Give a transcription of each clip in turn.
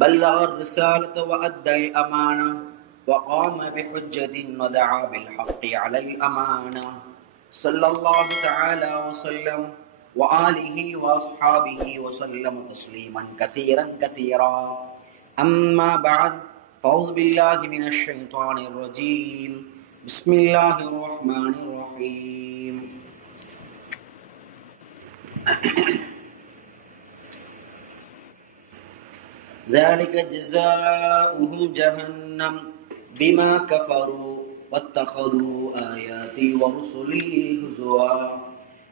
بلغ الرسالة وأدى الأمانة وقام بحجة ودعا بالحق على الأمانة صلى الله تعالى وسلم وآله وأصحابه وسلم تسليما كثيرا كثيرا. أما بعد، فأعوذ بالله من الشيطان الرجيم. بسم الله الرحمن الرحيم. ذلك جزاؤهم جهنم بما كفروا واتخذوا آياتي ورسلي هزوا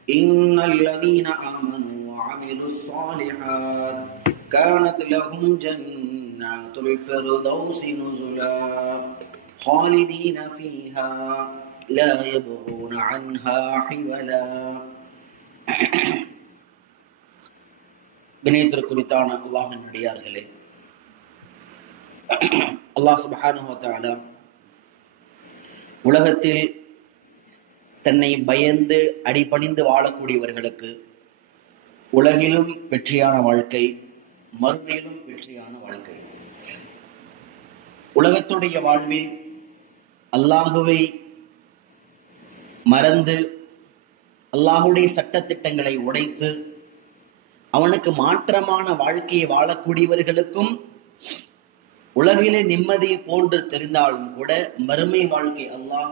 إن الذين آمنوا وعملوا الصالحات كانت لهم جنات الفردوس نزلا خالدين فيها لا يبغون عنها حولا. கணியத்திற்குரித்தான அல்லாஹ்வின் அடியார்களே, அல்லாஹ் சுப்ஹானஹு வ தஆலா உலகத்தில் தன்னை பயந்து அடிபணிந்து வாழக்கூடியவர்களுக்கு உலகிலும் வெற்றியான வாழ்க்கை, மறுமையிலும் வெற்றியான வாழ்க்கை. உலகத்துடைய வாழ்வில் அல்லாஹுவை மறந்து அல்லாஹுடைய சட்டத்திட்டங்களை உடைத்து அவனுக்கு மாற்றமான வாழ்க்கையை வாழக்கூடியவர்களுக்கும் உலகிலே நிம்மதியை போன்று தெரிந்தாலும் கூட மறுமை வாழ்க்கை அல்லாஹ்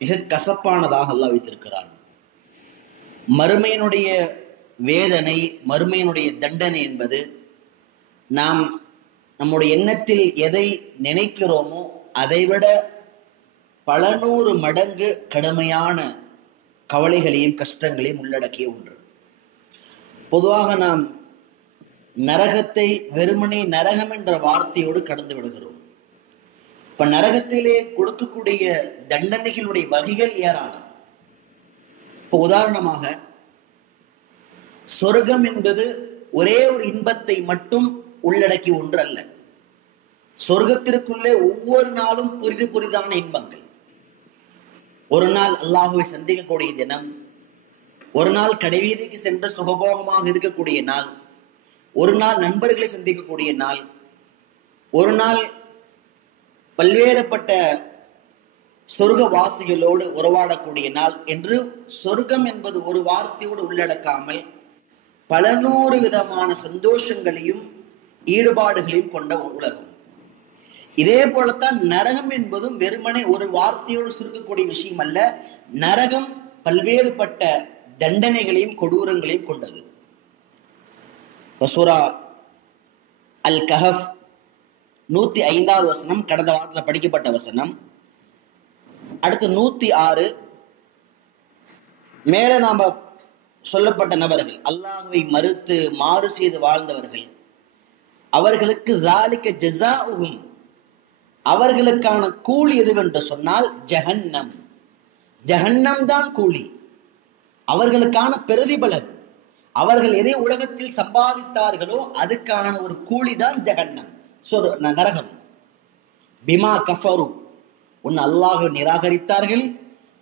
மிக கசப்பானதாக அல்லாஹ் வைத்திருக்கிறான். மறுமையினுடைய வேதனை, மறுமையினுடைய தண்டனை என்பது நாம் நம்முடைய எண்ணத்தில் எதை நினைக்கிறோமோ அதைவிட பல நூறு மடங்கு கடுமையான கவலைகளையும் கஷ்டங்களையும் உள்ளடக்கிய ஒன்று. பொதுவாக நாம் நரகத்தை வெறுமனே நரகம் என்ற வார்த்தையோடு கடந்து விடுகிறோம். இப்ப நரகத்திலே கொடுக்கக்கூடிய தண்டனைகளுடைய வகைகள் ஏராளம். இப்போ உதாரணமாக, சொர்க்கம் என்பது ஒரே ஒரு இன்பத்தை மட்டும் உள்ளடக்கிய ஒன்று அல்ல. சொர்க்கத்திற்குள்ளே ஒவ்வொரு நாளும் புரிதான இன்பங்கள். ஒரு நாள் அல்லாஹுவை சந்திக்கக்கூடிய தினம், ஒரு நாள் கடைவீதிக்கு சென்று சுகபோகமாக இருக்கக்கூடிய நாள், ஒரு நாள் நண்பர்களை சந்திக்கக்கூடிய நாள், ஒரு நாள் பல்வேறுபட்ட சொர்க்கவாசிகளோடு உறவாடக்கூடிய நாள் என்று சொர்க்கம் என்பது ஒரு வார்த்தையோடு உள்ளடக்காமல் பல நூறு விதமான சந்தோஷங்களையும் ஈடுபாடுகளையும் கொண்ட உலகம். இதே போலத்தான் நரகம் என்பதும் வெறுமனே ஒரு வார்த்தையோடு சுருக்கக்கூடிய விஷயம் அல்ல. நரகம் பல்வேறுபட்ட தண்டனைகளையும் கொடூரங்களையும் கொண்டது. சூரா அல் கஹஃப் 105வது வசனம் கடந்த வாரத்தில் படிக்கப்பட்ட வசனம். அடுத்து 106 மேல நாம சொல்லப்பட்ட நபர்கள், அல்லாஹ்வை மறுத்து மாறு செய்து வாழ்ந்தவர்கள், அவர்களுக்கு ذَلِكَ جَزَاؤُهُمْ, அவர்களுக்கான கூலி எதுவென்று சொன்னால் ஜஹன்னம். ஜஹன்னம் தான் கூலி, அவர்களுக்கான பிரதிபலன். அவர்கள் எதை உலகத்தில் சம்பாதித்தார்களோ அதுக்கான ஒரு கூலி தான் ஜஹன்னம், நரகம். பிமா கஃபரு, உன் அல்லாஹ்வை நிராகரித்தார்கள்,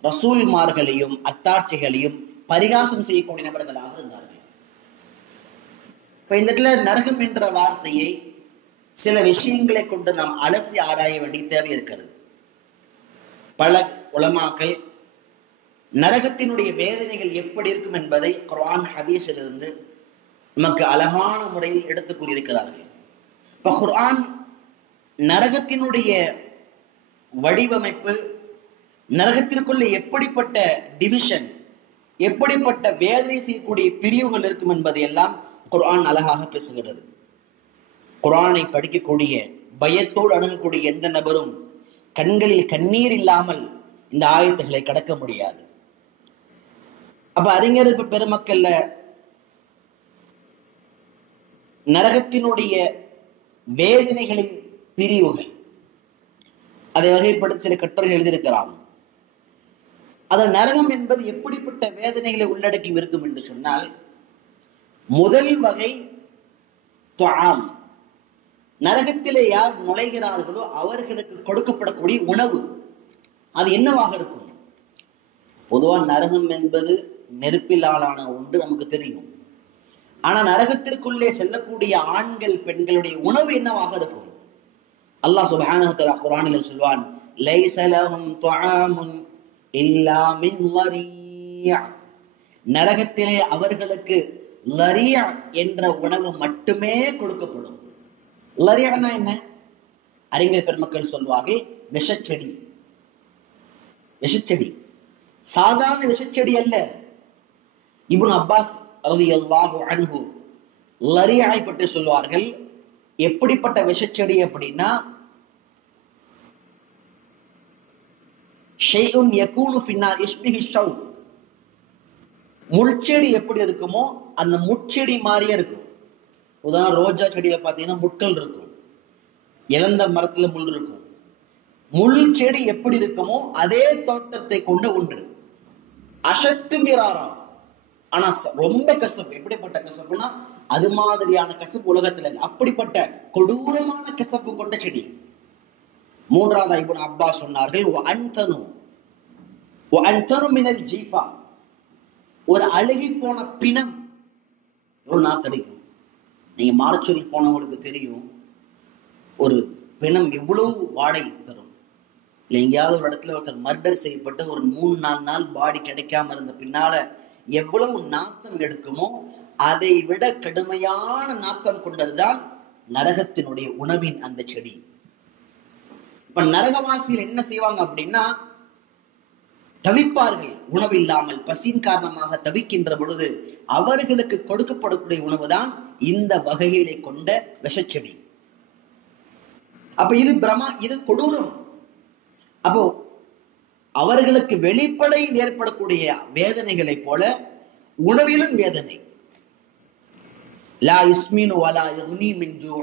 ரசூல்மார்களையும் அத்தாட்சிகளையும் பரிகாசம் செய்யக்கூடிய நபர்களாக இருந்தார்கள். இப்ப இந்த இடத்துல நரகம் என்ற வார்த்தையை சில விஷயங்களை கொண்டு நாம் அலசி ஆராய வேண்டிய தேவை இருக்கிறது. பல உலமாக்கள் நரகத்தினுடைய வேதனைகள் எப்படி இருக்கும் என்பதை குர்ஆன் ஹதீஸிலிருந்து நமக்கு அழகான முறையில் எடுத்து கூறியிருக்கிறார்கள். இப்ப குர்ஆன் நரகத்தினுடைய வடிவமைப்பு, நரகத்திற்குள்ள எப்படிப்பட்ட டிவிஷன், எப்படிப்பட்ட வேதனை செய்யக்கூடிய பிரிவுகள் இருக்கும் என்பதை எல்லாம் குர்ஆன் அழகாக பேசுகிறது. குர்ஆனை படிக்கக்கூடிய, பயத்தோடு அணுகக்கூடிய எந்த நபரும் கண்களில் கண்ணீர் இல்லாமல் இந்த ஆயத்துகளை கடக்க முடியாது. அப்ப அறிஞர் பெருமக்கள்ல நரகத்தினுடைய வேதனைகளின் பிரிவுகள் அதை வகைப்படுத்தி சில கட்டுரைகள் எழுதியிருக்கிறார். அதில் நரகம் என்பது எப்படிப்பட்ட வேதனைகளை உள்ளடக்கி இருக்கும் என்று சொன்னால், முதல் வகை துஆம், நரகத்திலே யார் நுழைகிறார்களோ அவர்களுக்கு கொடுக்கப்படக்கூடிய உணவு அது என்னவாக இருக்கும்? பொதுவாக நரகம் என்பது நெருப்பிலான ஒன்று நமக்கு தெரியும். ஆனா நரகத்திற்குள்ளே செல்லக்கூடிய ஆண்கள் பெண்களுடைய உணவு என்னவாக இருக்கும்? அல்லாஹ் சுப்ஹானஹு வ தஆலா குர்ஆனில் சொல்வான், லைஸ லஹும் துஆமுன் இல்லா மின் லரீ'. நரகத்திலே அவர்களுக்கு லரீ' என்ற உணவு மட்டுமே கொடுக்கப்படும். லரீ'னா என்ன? அறிஞர் பெருமக்கள் சொல்வார்கள், விஷச்செடி. விஷச்செடி சாதாரண விஷச்செடி அல்ல. இப்னு அப்பாஸ் ரலியல்லாஹு அன்ஹு லரீ'ஐ பற்றி சொல்வார்கள், எப்படிப்பட்ட விஷச்செடி அப்படின்னா, ஷைஉன் யகூனு ஃபின்னார் யஷ்பிஹு ஷௌக். முட்செடி எப்படி இருக்குமோ அந்த முட்செடி மாதிரியே இருக்கும். உதாரணம், ரோஜா செடியில பார்த்தீங்கன்னா முட்கள் இருக்கும், இழந்த மரத்துல முள் இருக்கும். முள் செடி எப்படி இருக்குமோ அதே தோட்டத்தை கொண்ட ஒன்று. அஷத்து மிராரா, ஆனா ரொம்ப கசப்பு. எப்படிப்பட்ட கசப்புனா, அது மாதிரியான கசப்பு உலகத்துல இல்லை. அப்படிப்பட்ட கொடூரமான கசப்பு கொண்ட செடி. மூன்றாவது இப்னு அப்பாஸ் சொன்னார்கள், மினல் ஜீஃபா. ஒரு அழுகி போன பிணம் எவ்வளவு நாத்தடிக்கும். நீங்க மார்ச்சொலி போனவங்களுக்கு தெரியும், ஒரு பிணம் எவ்வளவு வாடை தரும். இல்லை, எங்கேயாவது ஒரு இடத்துல ஒருத்தர் மர்டர் செய்யப்பட்டு ஒரு 3-4 நாள் பாடி கிடைக்காம இருந்த பின்னால எவ்வளவு நாத்தம் எடுக்குமோ அதை விட கடுமையான நாத்தம் கொண்டதுதான் நரகத்தினுடைய உணவின் அந்த செடி. இப்ப நரகவாசியில் என்ன செய்வாங்க அப்படின்னா, தவிப்பார்கள். உணவு இல்லாமல் பசியின் காரணமாக தவிக்கின்ற பொழுது அவர்களுக்கு கொடுக்கப்படக்கூடிய உணவுதான் இந்த வகைகளை கொண்ட விஷச்செடி. அப்ப இது கொடூரம். அப்போ அவர்களுக்கு வெளிப்படையில் ஏற்படக்கூடிய வேதனைகளை போல உணவிலும் வேதனை. லா யுஸ்மினு வலா யுக்னி மின் ஜூ'.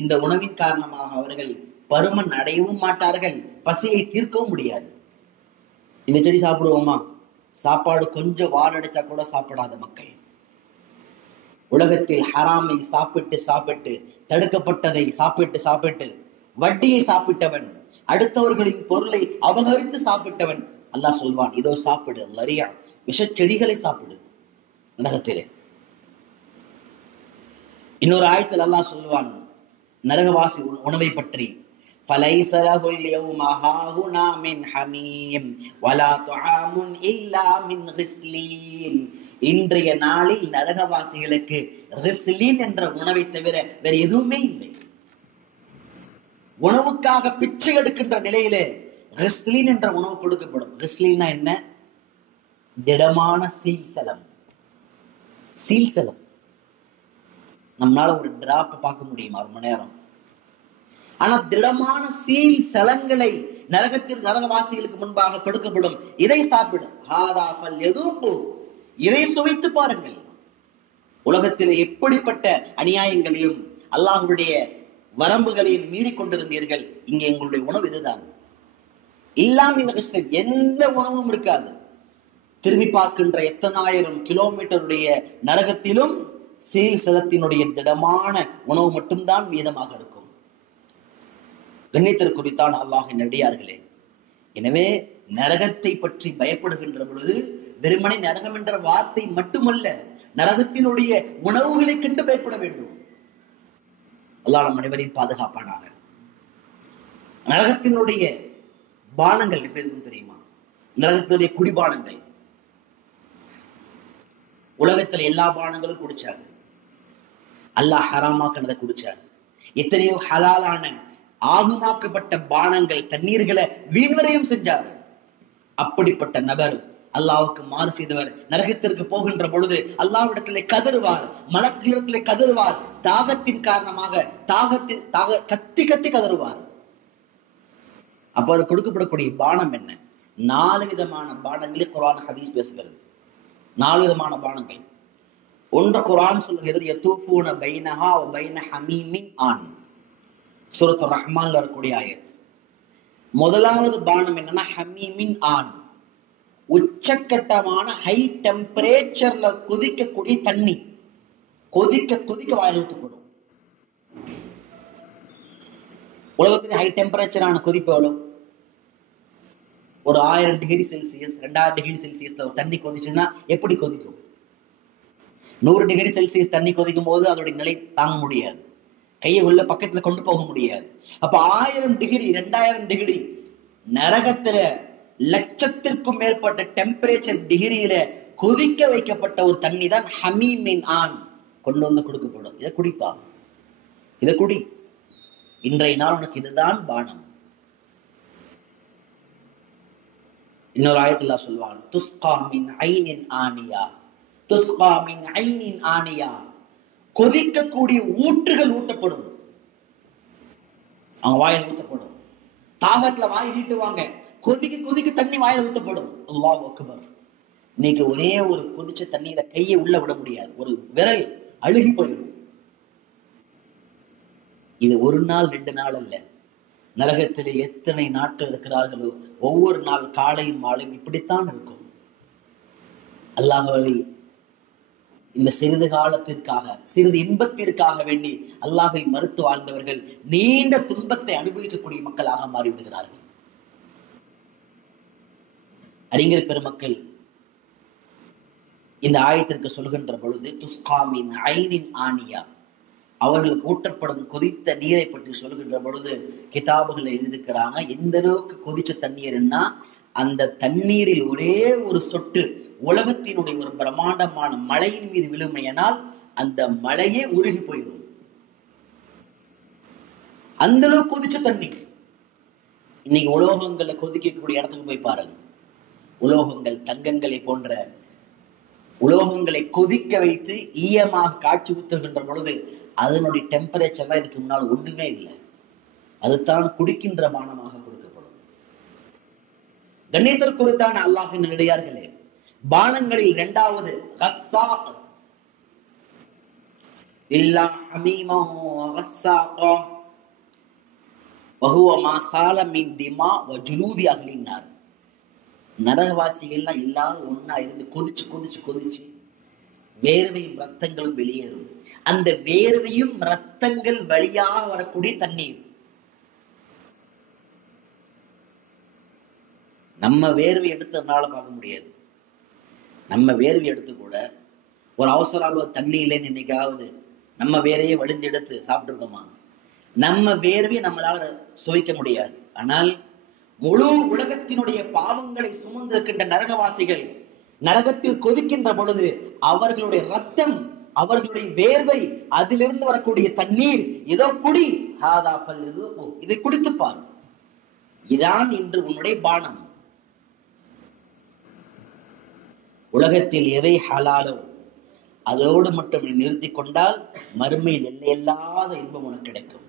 இந்த உணவின் காரணமாக அவர்கள் பருமன் அடையவும் மாட்டார்கள், பசியை தீர்க்கவும் முடியாது. இந்த செடி சாப்பிடுவோமா? சாப்பாடு கொஞ்சம் வாடடிச்சா கூட சாப்பிடாத மக்கள். உலகத்தில் ஹராமை சாப்பிட்டு சாப்பிட்டு, தடுக்கப்பட்டதை சாப்பிட்டு சாப்பிட்டு, வட்டியை சாப்பிட்டவன், அடுத்தவர்களின் பொருளை அபகரித்து சாப்பிட்டவன், அல்லாஹ் சொல்வான், இதோ சாப்பிடு, லரியா, விஷச்செடிகளை சாப்பிடு நரகத்திலே. இன்னொரு ஆயத்தில் அல்லாஹ் சொல்வான் நரகவாசி உணவை பற்றி, فَلَيْسَ لَهُ الْيَوْمَ هَاهُنَا مِنْ حَمِيمٍ وَلَا طَعَامٌ إِلَّا مِنْ غِسْلِينٍ. இன்றைய நாளில் நரகவாசிகளுக்கு கிஸ்லீன் என்ற உணவை தவிர வேற எதுவுமே இல்லை. உணவுக்காக பிச்சை எடுக்கின்ற நிலையிலே கிஸ்லீன் என்ற உணவு கொடுக்கப்படும். கிஸ்லீன்னா என்ன? திடமான சீல்சலம். சீல்சலம் நம்மளால ஒரு டிராப் பார்க்க முடியுமா ஒரு மணி நேரம்? ஆனா திடமான சீல் சலங்களை நரகத்தில் நரகவாசிகளுக்கு முன்பாக கொடுக்கப்படும். இதை சாப்பிடும். இதை சுவைத்து பாருங்கள். உலகத்தில் எப்படிப்பட்ட அநியாயங்களையும் அல்லாஹ்வுடைய வரம்புகளையும் மீறி கொண்டிருந்தீர்கள், இங்கே எங்களுடைய உணவு இதுதான். இல்லாமின் எந்த உணவும் இருக்காது. திரும்பி பார்க்கின்ற எத்தனாயிரம் கிலோமீட்டருடைய நரகத்திலும் சீல் சலத்தினுடைய திடமான உணவு மட்டும்தான் மீதமாக இருக்கும். கண்ணியத்திற்குரித்தான் அல்லாஹ்வின் அடியார்களே, எனவே நரகத்தை பற்றி பயப்படுகின்ற பொழுது வெறுமனை நரகம் என்ற வார்த்தை மட்டுமல்ல, நரகத்தினுடைய உணவுகளை கண்டு பயப்பட வேண்டும். அல்லாஹ் நம் அனைவரையும் பாதுகாப்பானாக. நரகத்தினுடைய பானங்கள் எப்படி இருக்கும் தெரியுமா? நரகத்தினுடைய குடிபானங்கள். உலகத்துல எல்லா பானங்களும் குடிச்சாங்க, அல்லாஹ் ஹராமாக்கினதை குடிச்சாங்க. எத்தனையோ ஹலாலான ஆகுமாக்கப்பட்ட பானங்கள், தண்ணீர்களை வீண்வரையும் செஞ்சார். அப்படிப்பட்ட நபர், அல்லாஹ்வுக்கு மாறு செய்தவர், நரகத்திற்கு போகின்ற பொழுது அல்லாஹ்விடத்திலே கதறுவார், மலக்கிடத்திலே கதறுவார். தாகத்தின் காரணமாக கத்தி கத்தி கதறுவார். அப்ப அவர் கொடுக்கப்படக்கூடிய பானம் என்ன? 4 விதமான பானங்களை குர்ஆன் ஹதீஸ் பேசுகிறது. 4 விதமான பானங்கள். ஒன்று குர்ஆன் சொல்கிறது, யதூஃபூன பைனஹா வ பைன ஹமீமின் ஆன். சூரத்து ரஹ்மான்ல இருக்கக்கூடிய ஆயத். முதலாவது பானம் என்னன்னா ஹமீமின் ஆன். உச்சக்கட்டமான ஹை டெம்பரேச்சர்ல கொதிக்கக்கூடிய தண்ணி, கொதிக்க கொதிக்க வாயில் ஊற்றப்படும். உலகத்தின் ஹை டெம்பரேச்சரான கொதிப்பு எவ்வளவு? ஒரு 1000 டிகிரி செல்சியஸ் 2000 டிகிரி செல்சியஸ்ல ஒரு தண்ணி கொதிச்சுன்னா எப்படி கொதிக்கும்? 100 டிகிரி செல்சியஸ் தண்ணி கொதிக்கும் போது அதோடைய நிலை தாங்க முடியாது, கையை உள்ள பக்கத்துல கொண்டு போக முடியாது. அப்ப 1000 டிகிரி 2000 டிகிரி நரகத்துல லட்சத்திற்கும் மேற்பட்ட டெம்பரேச்சர் டிகிரியில கொதிக்க வைக்கப்பட்ட ஒரு தண்ணி தான் ஹமீமின் ஆன் கொண்டு வந்து கொடுக்கப்படும். இதை குடிப்பா, இதை குடி, இன்றைய நாள் உனக்கு இதுதான் பானம். இன்னொரு ஆயத்துல சொல்வான், துஸ்கா மின் ஐனின் ஆனியா, துஸ்கா மின் ஐனின் ஆனியா, கொதிக்கக்கூடிய ஊற்றுகள் ஊட்டப்படும், அவங்க வாயில் ஊத்தப்படும். தாகத்துல வாய் நீட்டுவாங்க, கொதிக்க கொதிக்க தண்ணி வாயில ஊத்தப்படும். அல்லாஹ் அக்பர். இன்னைக்கு ஒரே ஒரு கொதிச்ச தண்ணியில கையை உள்ள விட முடியாது, ஒரு விரல் அழுகி போயிடும். இது ஒரு நாள் 2 நாள் அல்ல, நரகத்திலே எத்தனை நாட்கள் இருக்கிறார்களோ ஒவ்வொரு நாள் காலையும் மாலையும் இப்படித்தான் இருக்கும். அல்லாஹ்வை இந்த சிறிது காலத்திற்காக, சிறிது இன்பத்திற்காக வேண்டி அல்லாஹ்வை மறுத்து வாழ்ந்தவர்கள் நீண்ட துன்பத்தை அனுபவிக்கக்கூடிய மக்களாக மாறிவிடுகிறார்கள். அறிஞர் பெருமக்கள் இந்த ஆயத்திற்கு சொல்கின்ற பொழுது துஸ்காமின் ஐனின் ஆனியா, அவர்களுக்கு ஊற்றப்படும் கொதித்த நீரை பற்றி சொல்கின்ற பொழுது கிதாபுகளை எழுதிக்கிறாங்க, எந்த அளவுக்கு கொதிச்ச தண்ணீர்னா அந்த தண்ணீரில் ஒரே ஒரு சொட்டு உலகத்தினுடைய ஒரு பிரம்மாண்டமான மழையின் மீது விழுமையினால் அந்த மழையே உருகி போயிடும். அந்த அளவுக்கு கொதிச்ச தண்ணீர். இன்னைக்கு உலோகங்களை கொதிக்கக்கூடிய இடத்துக்கு போய் பாருங்க, உலோகங்கள் தங்கங்களை போன்ற உலோகங்களை கொதிக்க வைத்து ஈயமாக காட்சி ஊத்துகின்ற பொழுது அதனுடைய டெம்பரேச்சர் தான் இதுக்கு முன்னால் ஒன்றுமே இல்லை. அதுதான் குடிக்கின்ற பானமாக கொடுக்கப்படும். கண்ணியத்திற்குத்தான அல்லாஹின் நடிகார்களே, பானங்களில் 2வது கஸ்ஸாக், இல்லா ஹமீமஹு கஸ்ஸாகா வஹுவ மா சால மின் திமா வ ஜுலூதி அஹ்லின் நார். நரகவாசிகள்லாம் எல்லாரும் ஒன்னா இருந்து கொதிச்சு கொதிச்சு கொதிச்சு வேர்வையும் ரத்தங்களும் வெளியேறும். அந்த வேர்வையும் ரத்தங்கள் வழியாக வரக்கூடிய தண்ணீர். நம்ம வேர்வை எடுத்ததுனால பார்க்க முடியாது. நம்ம வேர்வை எடுத்து கூட ஒரு அவசர தண்ணி இல்லைன்னு இன்னைக்காவது நம்ம வேறையே வடிஞ்சு எடுத்து சாப்பிட்டுருக்கோமா? நம்ம வேர்வையை நம்மளால சுவைக்க முடியாது. ஆனால் முழு உலகத்தினுடைய பாவங்களை சுமந்திருக்கின்ற நரகவாசிகள் நரகத்தில் கொதிக்கின்ற பொழுது அவர்களுடைய ரத்தம், அவர்களுடைய வேர்வை, அதிலிருந்து வரக்கூடிய தண்ணீர், இதோ குடி, இதை குடித்துப்பார், இதான் இன்று உன்னுடைய பானம். உலகத்தில் எதை ஹலாலோ அதோடு மட்டும் நிறுத்தி கொண்டால் மறுமையில் எல்லையில்லாத இன்பம் உனக்கு கிடைக்கும்.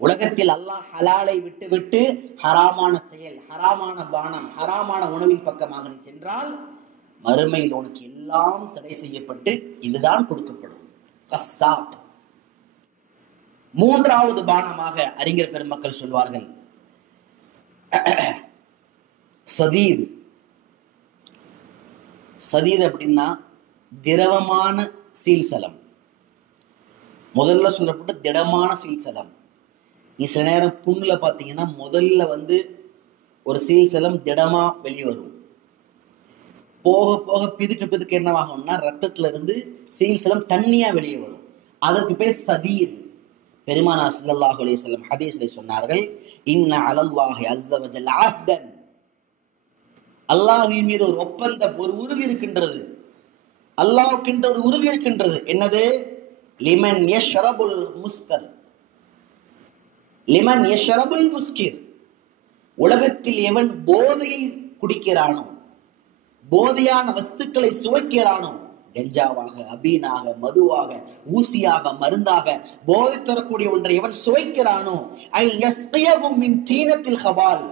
உலகத்தில் அல்லாஹ் ஹலாலை விட்டு விட்டு ஹராமான செயல், ஹராமான பானம், ஹராமான உணவின் பக்கமாக நீ சென்றால் மறுமையில் உனக்கு எல்லாம் தடை செய்யப்பட்டு இதுதான் கொடுக்கப்படும். கஸ்ஸாப். 3வது பானமாக அறிஞர் பெருமக்கள் சொல்வார்கள் சதீத். சதீத் அப்படின்னா திரவமான சீல்சலம். முதல்ல சொல்லப்பட்ட திடமான சீல்சலம். நீ சில நேரம் புண்ணுல பார்த்தீங்கன்னா முதல்ல ஒரு சீல்சலம் திடமா வெளியே வரும். போக போக பிதுக்க பிதுக்க என்னவாகும்னா ரத்தத்துல இருந்து சீல்சலம் தண்ணியா வெளியே வரும். அதற்கு பேர் சதீத். பெருமானார் ஸல்லல்லாஹு அலைஹி வஸல்லம் ஹதீஸ்ல சொன்னார்கள், இன்ன அலல்லாஹி அஸ்ஸ வ ஜல்ல அஹ்தன், அல்லாஹ்வின் மீது ஒரு ஒப்பந்தம், ஒரு உறுதி இருக்கின்றது. அல்லாஹ்வுக்கென்ற ஒரு உறுதி இருக்கின்றது. என்னது? லிமன் யஷ்ரபுல் முஸ்கர், லிமன் யஷ்ரபுல் முஸ்கிர். உலகத்தில் எவன் போதையை குடிக்கிறானோ, போதையான வஸ்துக்களை சுவைக்கிறானோ, கஞ்சாவாக, அபீனாக, மதுவாக, ஊசியாக, மருந்தாக போதை தரக்கூடிய ஒன்றை எவன் சுவைக்கிறானோ, தீனத்தில் ஹபால்,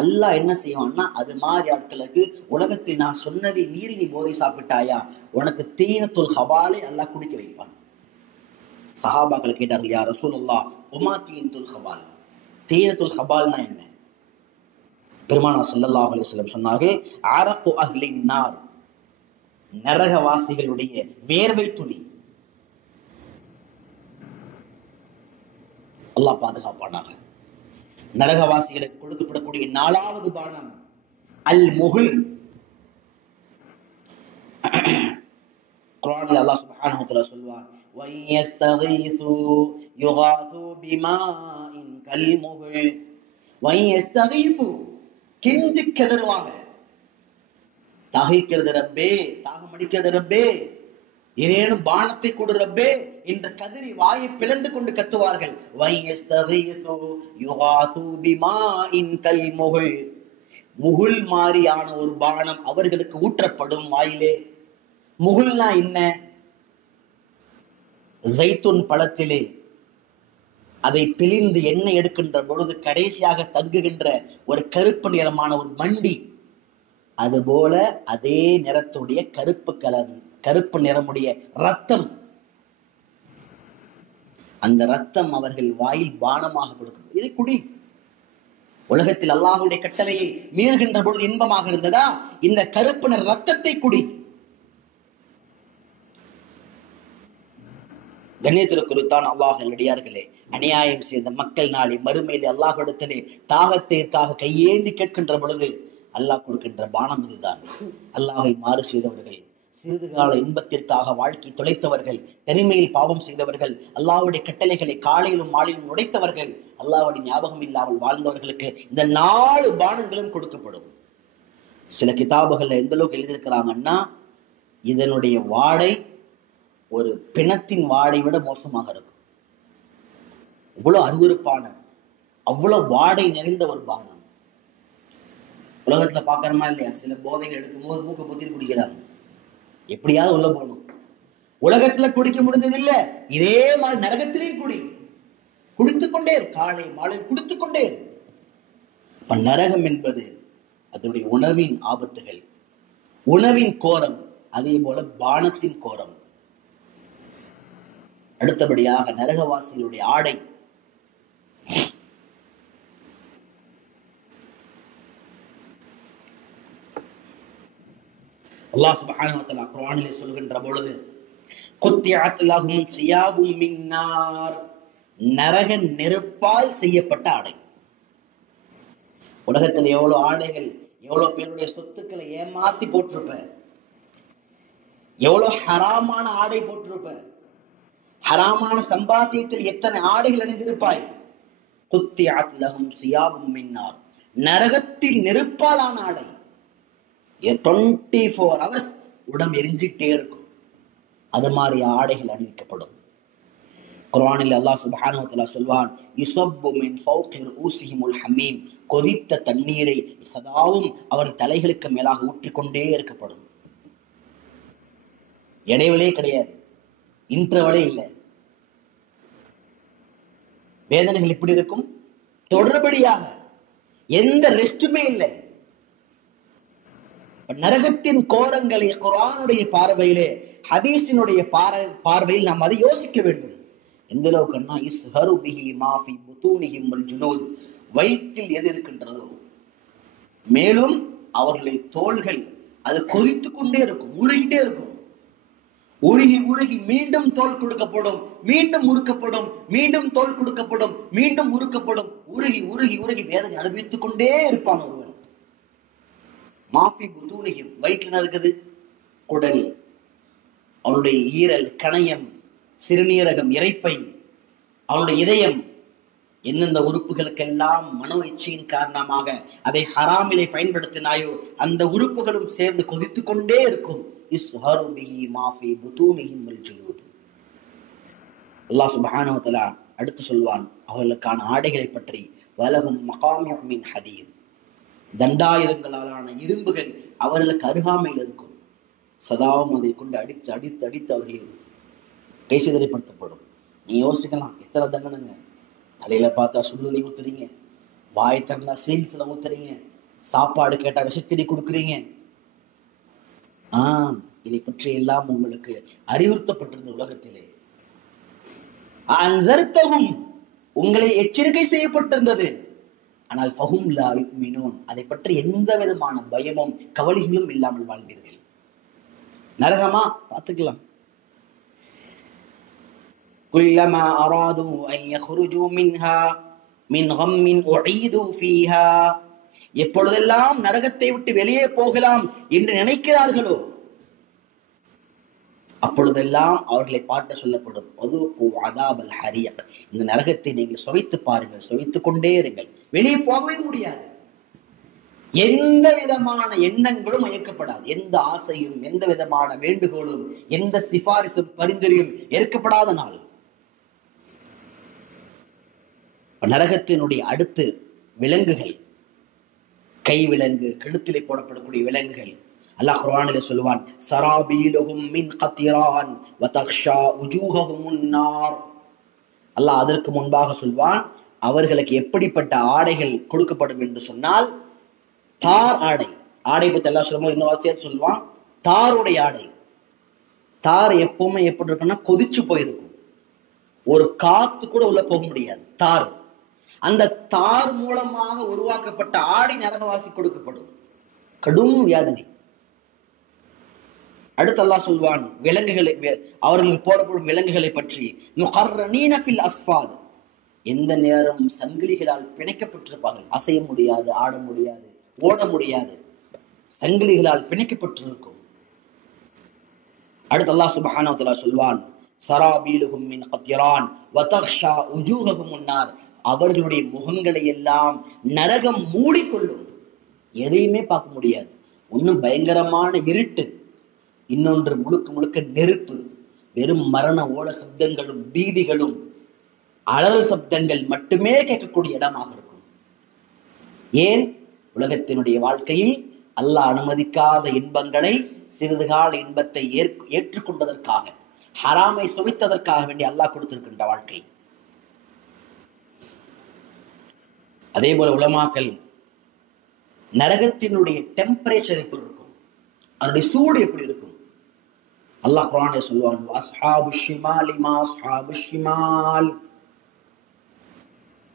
அல்லாஹ் என்ன செய்வான்னா அது மாதிரி ஆட்களுக்கு உலகத்தில் நான் சொன்னதை மீறி நீ போதை சாப்பிட்டாயா, உனக்கு தீனத்துல் ஹபாலை அல்லாஹ் குடிக்க வைப்பான். சஹாபாக்கள் கேட்டார்கள், யா ரசூலுல்லாஹ் உமா தீனத்துல் ஹபால், தீனத்துல் ஹபால்னா என்ன? பெருமானார் ஸல்லல்லாஹு அலைஹி வஸல்லம் சொன்னார்கள், அரகு அஹ்லின் நார், நரகவாசிகளுடைய வேர்வை துளி. அல்லாஹ் பாதுகாப்பானாக. நரகவாசிகளுக்கு கொடுக்கப்படக்கூடிய 4வது பானம் அல் முகுல். குர்ஆனில் அல்லாஹ் சுப்ஹானஹு வ தஆலா சொல்வான், வயஸ்தகீசு யுகாசு பிமாஇன் கல்முஹல். வயஸ்தகீசு கெஞ்சி கதறுவாங்க, தாகிக்கிறது ரப்பே, தாகம் அடிக்கிறது ரப்பே, ஏதேனும் பானத்தை கொடு ரப்பே என்று கதறி வாயை பிளந்து கொண்டு கத்துவார்கள். வயஸ்தகீசு யுகாசு பிமாஇன் கல்முஹல். முகுல் மாறியான ஒரு பானம் அவர்களுக்கு ஊற்றப்படும் வாயிலே. முகுல்னா என்ன? ஜைத்துன் பழத்திலே அதை பிழிந்து எண்ணெய் எடுக்கின்ற பொழுது கடைசியாக தங்குகின்ற ஒரு கருப்பு நிறமான ஒரு மண்டி, அதுபோல அதே நிறத்துடைய கருப்பு நிறமுடைய ரத்தம், அந்த ரத்தம் அவர்கள் வாயில் பானமாக கொடுக்கும். இதை குடி. உலகத்தில் அல்லாஹ்வுடைய கட்டளையை மீறுகின்ற பொழுது இன்பமாக இருந்ததா? இந்த கருப்பு நிற ரத்தத்தை குடி. கண்ணியத்திற்குத்தான் அல்லாஹ் நல்லடியார்களே, அநியாயம் செய்த மக்கள் நாளை மறுமையிலே அல்லாஹ்விடத்திலே தாகத்திற்காக கையேந்தி கேட்கின்ற பொழுது அல்லாஹ் கொடுக்கின்ற பானம் இதுதான். அல்லாஹை மாறு செய்தவர்கள், சிறிது கால இன்பத்திற்காக வாழ்க்கை தொலைத்தவர்கள், தனிமையில் பாவம் செய்தவர்கள், அல்லாஹ்வுடைய கட்டளைகளை காலையிலும் மாலையிலும் உடைத்தவர்கள், அல்லாஹ்வுடைய ஞாபகம் இல்லாமல் வாழ்ந்தவர்களுக்கு இந்த 4 பானங்களும் கொடுக்கப்படும். சில கிதாபுகள்ல எந்த அளவுக்கு எழுதியிருக்கிறாங்கன்னா, இதனுடைய வாடை ஒரு பிணத்தின் வாடை விட மோசமாக இருக்கும். அவ்வளவு அருவருப்பான, அவ்வளவு வாடை நிறைந்த ஒரு பானம். உலகத்துல பாக்குறமா இல்லையா? சில போதைகள் எடுக்கும் போது மூக்க பொத்திட்டு குடிக்கிறாங்க. எப்படியாவது உள்ள போகணும். உலகத்துல குடிக்க முடிஞ்சது இல்ல, இதே மாதிரி நரகத்திலேயும் குடித்துக்கொண்டே காலை மாலை குடித்துக்கொண்டே. இப்ப நரகம் என்பது அதனுடைய உணவின் ஆபத்துகள், உணவின் கோரம், அதே போல பானத்தின் கோரம். அடுத்தபடியாக நரகவாசிகளுடைய ஆடை. அல்லாஹ் சுப்ஹானஹு வ தஆலா குர்ஆனிலே சொல்கின்ற பொழுது, குத்தியத் லஹும் சியாபும் மின் நார், நரக நெருப்பால் செய்யப்பட்ட ஆடை. உலகத்தில் எவ்வளவு ஆடைகள், எவ்வளவு பேருடைய சொத்துக்களை ஏமாத்தி போட்டிருப்ப, எவ்வளவு ஹராமான ஆடை போட்டிருப்ப, ஹராமான சம்பாத்தியத்தில் எத்தனை ஆடைகள் அணிந்திருப்பாய். குத்தியத் லஹும் சியாபும் மின் நார், நரகத்தில் நெருப்பாலான ஆடை. 24 hours உடம்பு எரிஞ்சிட்டே இருக்கும். அது மாதிரி ஆடைகள் அணிவிக்கப்படும். குர்ஆனில் அல்லாஹ் சுப்ஹானஹு வ தஆலா சொல்வான், யுஸப்பு மின் ஃபௌகி ரூஸிஹிமுல் ஹமீம், கொதித்த தண்ணீரை சதாவும் அவர் தலைகளுக்கு மேலாக ஊற்றிக்கொண்டே இருக்கப்படும். இடைவெளியே கிடையாது, இன்டர்வலே இல்லை. வேதனைகள் இப்படி இருக்கும், தொடர்படியாக எந்த ரெஸ்டுமே இல்லை. நரகத்தின் கோரங்களை குர்ஆனுடைய பார்வையிலே, ஹதீஸினுடைய பார்வையில் நாம் அதை யோசிக்க வேண்டும். எந்த அளவுக்குன்னா, இஸ்ஹரு பிஹி மா ஃபி புதூனிஹிம் வல் ஜுனூத், வயிற்றில் எது இருக்கின்றதோ, மேலும் அவர்களுடைய தோள்கள் அது கொதித்துக் கொண்டே இருக்கும், உருகிட்டே இருக்கும். உருகி உருகி மீண்டும் தோல் கொடுக்கப்படும், மீண்டும் உருக்கப்படும், மீண்டும் தோல் கொடுக்கப்படும், மீண்டும் உருக்கப்படும். உருகி உருகி உருகி வேதனை அனுபவித்துக் கொண்டே இருப்பான் ஒருவன். மாஃபி புதூனிஹிம், வயிற்றுல இருக்குது குடல், அவனுடைய ஈரல், கணையம், சிறுநீரகம், இரைப்பை, அவனுடைய இதயம், எந்தெந்த உறுப்புகளுக்கெல்லாம் மனோ இச்சையின் காரணமாக அதை ஹராமிலே பயன்படுத்தினாயோ அந்த உறுப்புகளும் சேர்ந்து கொதித்துக் கொண்டே இருக்கும். இஸ்ஹரு பிஹி மா ஃபி புதூனிஹிம் வல் ஜுலூத். அல்லாஹ் சுப்ஹானஹு வ தஆலா அடுத்து சொல்வான் அவர்களுக்கான ஆடைகளை பற்றி, வலஹும் மகாமியு மின் ஹதீத், தண்டாயுதங்களாலான இரும்புகள் அவர்களுக்கு அருகாமையில் இருக்கும். சதாவும் அதை கொண்டு அடித்து அடித்து அடித்து அவர்கள் கை சிதறப்படுத்தப்படும். நீ யோசிக்கலாம், எத்தனை தண்டனைங்க. தலையில பார்த்தா சுடுதண்ணி ஊத்துறீங்க, வாய் திறந்தா சீல்ஸ்ல ஊத்துறீங்க, சாப்பாடு கேட்டா விஷச்செடி கொடுக்குறீங்க. இதை பற்றி எல்லாம் உங்களுக்கு அறிவுறுத்தப்பட்டிருந்த உலகத்திலே. அன்தர்தஹும், உங்களை எச்சரிக்கை செய்யப்பட்டிருந்தது. ஆனால் ஃபஹும் லா யுமினூன், அதை பற்றி எந்த விதமான பயமும் கவலைகளும் இல்லாமல் வாழ்ந்தீர்கள். நரகமா பார்த்துக்கலாம். குல்லமா அராது அன் யக்ருஜு மின்ஹா மின் கம்மின் உஈது ஃபீஹா, எப்பொழுதெல்லாம் நரகத்தை விட்டு வெளியே போகலாம் என்று நினைக்கிறார்களோ அப்பொழுதெல்லாம் அவர்களை பார்த்து சொல்லப்படும், அதாபல் ஹரியக், இந்த நரகத்தை நீங்கள் சுவைத்து பாருங்கள், சுவைத்துக் கொண்டே இருங்கள், வெளியே போகவே முடியாது. எந்த விதமான எண்ணங்களும் மயக்கப்படாது, எந்த ஆசையும் எந்த விதமான வேண்டுகோளும் எந்த சிபாரிசும் பரிந்துரையும் ஏற்கப்படாத நாள். நரகத்தினுடைய அடுத்து விலங்குகள், கை விலங்கு, கழுத்திலே போடப்படக்கூடிய விலங்குகள். அல்லாஹ் குர்ஆனிலே சொல்வான், சராபீலுஹும் மின் கத்திரான் வ தக்ஷா உஜூஹஹும் நார். அல்லாஹ் அதற்கு முன்பாக சொல்வான், அவர்களுக்கு எப்படிப்பட்ட ஆடைகள் கொடுக்கப்படும் என்று சொன்னால், தார் ஆடை. ஆடை பற்றி எல்லாம் சொல்லும்போது இன்னும் சேர்த்து சொல்லுவான், தாருடைய ஆடை. தார் எப்பவுமே எப்படி இருக்குன்னா கொதிச்சு போயிருக்கும், ஒரு காத்து கூட உள்ள போக முடியாது தார். அந்த தார் மூலமாக உருவாக்கப்பட்ட ஆடை நரகவாசி கொடுக்கப்படும். கடும் வேதனை. அடுத்து அல்லாஹ் சொல்வான் விலங்குகளை, அவர்களுக்கு போடப்படும் விலங்குகளை பற்றி, முகர்ரனீன ஃபில் அஸ்ஃபாத், எந்த நேரம் சங்கிலிகளால் பிணைக்கப்பட்டிருப்பார்கள், அசைய முடியாது, ஆட முடியாது, ஓட முடியாது, சங்கிலிகளால் பிணைக்கப்பட்டிருக்கும். அடுத்து அல்லாஹ் சுப்ஹானஹு வ தஆலா சொல்வான், சராபீலுஹும் மின் கத்ரான் வ தக்ஷா உஜூஹஹும் நார், அவர்களுடைய முகங்களை எல்லாம் நரகம் மூடிக்கொள்ளும், எதையுமே பார்க்க முடியாது. ஒன்னும் பயங்கரமான இருட்டு, இன்னொன்று முழுக்க முழுக்க நெருப்பு. வெறும் மரண ஓட சப்தங்களும் பீதிகளும் அலறல் சப்தங்கள் மட்டுமே கேட்கக்கூடிய இடமாக இருக்கும். ஏன்? உலகத்தினுடைய வாழ்க்கையில் அல்லாஹ் அனுமதிக்காத இன்பங்களை, சிறிது கால இன்பத்தை ஏற்றுக்கொண்டதற்காக, ஹராமை சுவைத்ததற்காக வேண்டி அல்லாஹ் கொடுத்திருக்கின்ற வாழ்க்கை. அதே போல உலமாக்கள் நரகத்தினுடைய டெம்பரேச்சர் எப்படி இருக்கும், அதனுடைய சூடு எப்படி இருக்கும், அல்லாஹ் குர்ஆனிலே சொல்வான், அஸ்ஹாபுஷ் ஷிமாலி மா அஸ்ஹாபுஷ் ஷிமால்,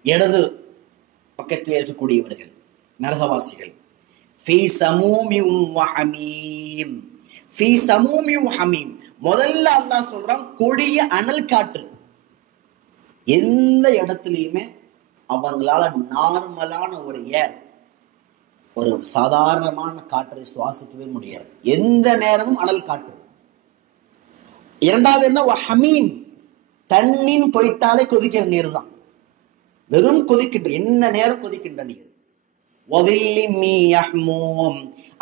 இடது பக்கத்தில் இருக்கக்கூடியவர்கள் நரகவாசிகள், ஃபீ சமூமின் வ ஹமீம், ஃபீ சமூமின் வ ஹமீம். முதல்ல அல்லாஹ் சொல்றான் கொடிய அனல் காற்று. எந்த இடத்துலையுமே அவங்களால நார்மலான ஒரு ஏர், ஒரு சாதாரணமான காற்றை சுவாசிக்கவே முடியாது, எந்த நேரமும் அனல் காற்று. இரண்டாவது என்ன? ஹமீம், தண்ணின்னு போயிட்டாலே கொதிக்கிற நீர் தான், வெறும் கொதிக்கின்ற, என்ன நேரம் கொதிக்கின்ற நீர்.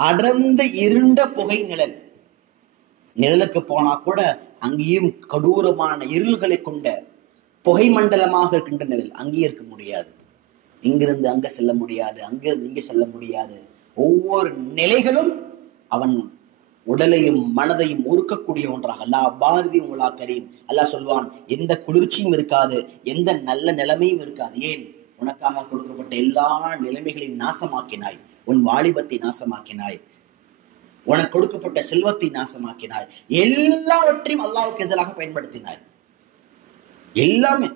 அடர்ந்த இருண்ட புகை நிழல், நிழலுக்கு போனா கூட அங்கேயும் கடூரமான இருள்களை கொண்ட புகை மண்டலமாக இருக்கின்ற நிழல், அங்கேயே இருக்க முடியாது. இங்கிருந்து அங்க செல்ல முடியாது, அங்கிருந்து இங்க செல்ல முடியாது. ஒவ்வொரு நிலைகளும் அவன் உடலையும் மனதையும் உருக்கக்கூடிய ஒன்றாக. அல்லாஹ் பாரதி உலா கரீம், அல்லாஹ் சொல்வான், எந்த குளிர்ச்சியும் இருக்காது, எந்த நல்ல நிலைமையும் இருக்காது. ஏன்? உனக்காக கொடுக்கப்பட்ட எல்லா நிலைமைகளையும் நாசமாக்கினாய், உன் வாலிபத்தை நாசமாக்கினாய், உனக்கு கொடுக்கப்பட்ட செல்வத்தை நாசமாக்கினாய், எல்லாவற்றையும் அல்லாஹ்வுக்கு எதிராக பயன்படுத்தினாய். எல்லாமே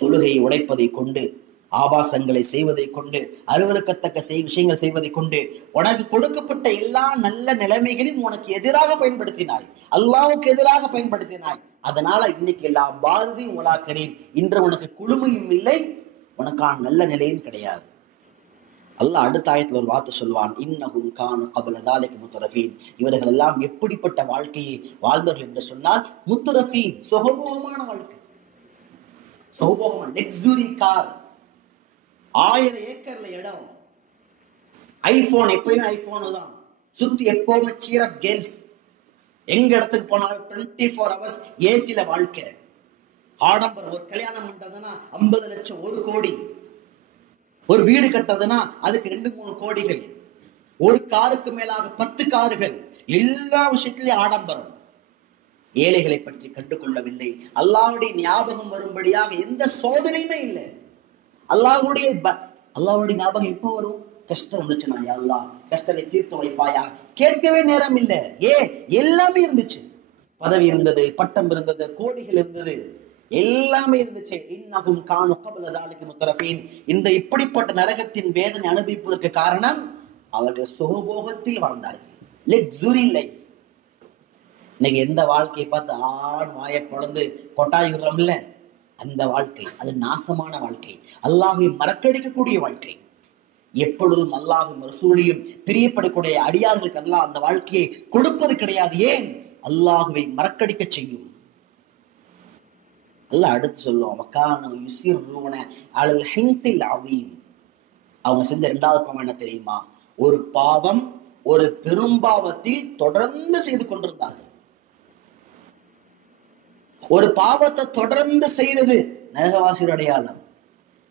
தொழுகையை உடைப்பதை கொண்டு, ஆபாசங்களை செய்வதை கொண்டு, அருவருக்கத்தக்க விஷயங்கள் செய்வதை கொண்டு, உனக்கு கொடுக்கப்பட்ட எல்லா நல்ல நிலைமைகளையும் உனக்கு எதிராக பயன்படுத்தினாய், அல்லாஹ்வுக்கு எதிராக பயன்படுத்தினாய். அதனால இன்னைக்கு எல்லா பாரதி உலா கரீம், இன்று உனக்கு குளுமையும் இல்லை, உனக்கான நல்ல நிலையும் கிடையாது. அல்லாஹ் அடுத்த ஆயத்துல ஒரு வார்த்தை சொல்வான், இன்னஹும் கானு கப்ல தாலிக முத்ரஃபீன், இவர்கள் எல்லாம் எப்படிப்பட்ட வாழ்க்கையை வாழ்ந்தவர்கள் என்று சொன்னால், முத்ரஃபீன், சுகபோகமான வாழ்க்கை, சுகபோகமான லக்ஸுரி கார், 1000 ஏக்கர்ல இடம், ஐபோன், எப்பயுமே ஐபோனு தான், சுத்தி எப்பவுமே சீரப் கேர்ள்ஸ், எங்க இடத்துக்கு போனாலும் 24 hours ஏசில வாழ்க்கை, ஆடம்பரம். ஒரு கல்யாணம் பண்றதுன்னா 50 லட்சம், 1 கோடி. ஒரு வீடு கட்டுறதுன்னா அதுக்கு 2-3 கோடிகள். ஒரு காருக்கு மேலாக 10 கார்கள். எல்லா விஷயத்திலையும் ஆடம்பரம். ஏழைகளை பற்றி கண்டுகொள்ளவில்லை. அல்லாஹ்வுடைய ஞாபகம் வரும்படியாக எந்த சோதனையுமே இல்லை. அல்லாஹ்வுடைய ஞாபகம் எப்போ வரும்? கஷ்டம் வந்துச்சுன்னா, யா அல்லாஹ் கஷ்டத்தை தீர்த்து வைப்பாயா, கேட்கவே நேரம் இல்லை. எல்லாமே இருந்துச்சு, பதவி இருந்தது, பட்டம் இருந்தது, கோடிகள் இருந்தது, எல்லாமே இருந்துச்சு. இன்னஹும் கானு கப்ல தாலிக முத்ரஃபீன். இந்த இப்படிப்பட்ட நரகத்தின் வேதனை அனுபவிப்பதற்கு காரணம் அவர்கள் சுகபோகத்தில் வாழ்ந்தார்கள், லக்ஸுரி லைஃப். இன்னைக்கு எந்த வாழ்க்கையை பார்த்து வாயை பொழந்து கொட்டாயுறோம்ல, அந்த வாழ்க்கை அது நாசமான வாழ்க்கை, அல்லாஹ்வை மறக்கடிக்கக்கூடிய வாழ்க்கை. எப்பொழுதும் அல்லாஹ்வும் ரசூலையும் பிரியப்படக்கூடிய அடியார்களுக்கு அல்லாஹ் அந்த வாழ்க்கையை கொடுப்பது கிடையாது. ஏன்? அல்லாஹுவை மறக்கடிக்க செய்யும். அல்லாஹ் அடுத்து சொல்லுவோம், அவங்க செஞ்ச இரண்டாவது பாவம் என்ன தெரியுமா? ஒரு பாவம், ஒரு பெரும்பாவத்தில் தொடர்ந்து செய்து கொண்டிருந்தார்கள். ஒரு பாவத்தை தொடர்ந்து செய்யறது நரகவாசியோட அடையாளம்.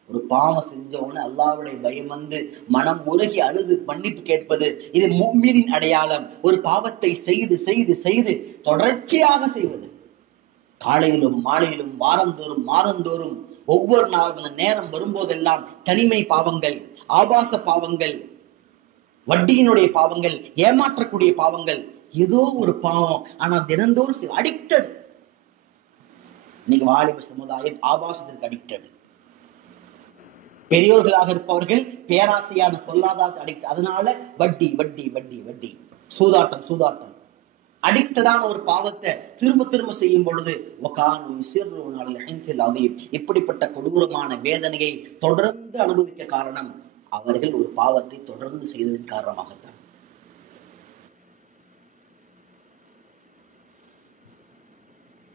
ஒரு பாவம் செஞ்சவன அல்லாஹ்வுடைய பயம் வந்து மனம் உருகி அழுது மன்னிப்பு கேட்பது, இது முஃமினின் அடையாளம். ஒரு பாவத்தை செய்து செய்து செய்து தொடர்ச்சியாக செய்வது, காலையிலும் மாலையிலும், வாரந்தோறும், மாதந்தோறும், ஒவ்வொரு நாளும் அந்த நேரம் வரும்போதெல்லாம் தனிமை பாவங்கள், ஆபாச பாவங்கள், வட்டியினுடைய பாவங்கள், ஏமாற்றக்கூடிய பாவங்கள், ஏதோ ஒரு பாவம். ஆனா தினந்தோறும் அடிக்டடு. இன்னைக்கு வாலிப சமுதாயம் ஆபாசத்திற்கு அடிக்டடு. பெரியோர்களாக இருப்பவர்கள் பேராசையான பொருளாதார அடிக்ட். அதனால வட்டி வட்டி வட்டி வட்டி, சூதாட்டம் சூதாட்டம், அடிக்டடான ஒரு பாவத்தை திரும்ப திரும்ப செய்யும் பொழுது இப்படிப்பட்ட கொடூரமான வேதனையை தொடர்ந்து அனுபவிக்க காரணம் அவர்கள் ஒரு பாவத்தை தொடர்ந்து செய்ததன் காரணமாகத்தான்.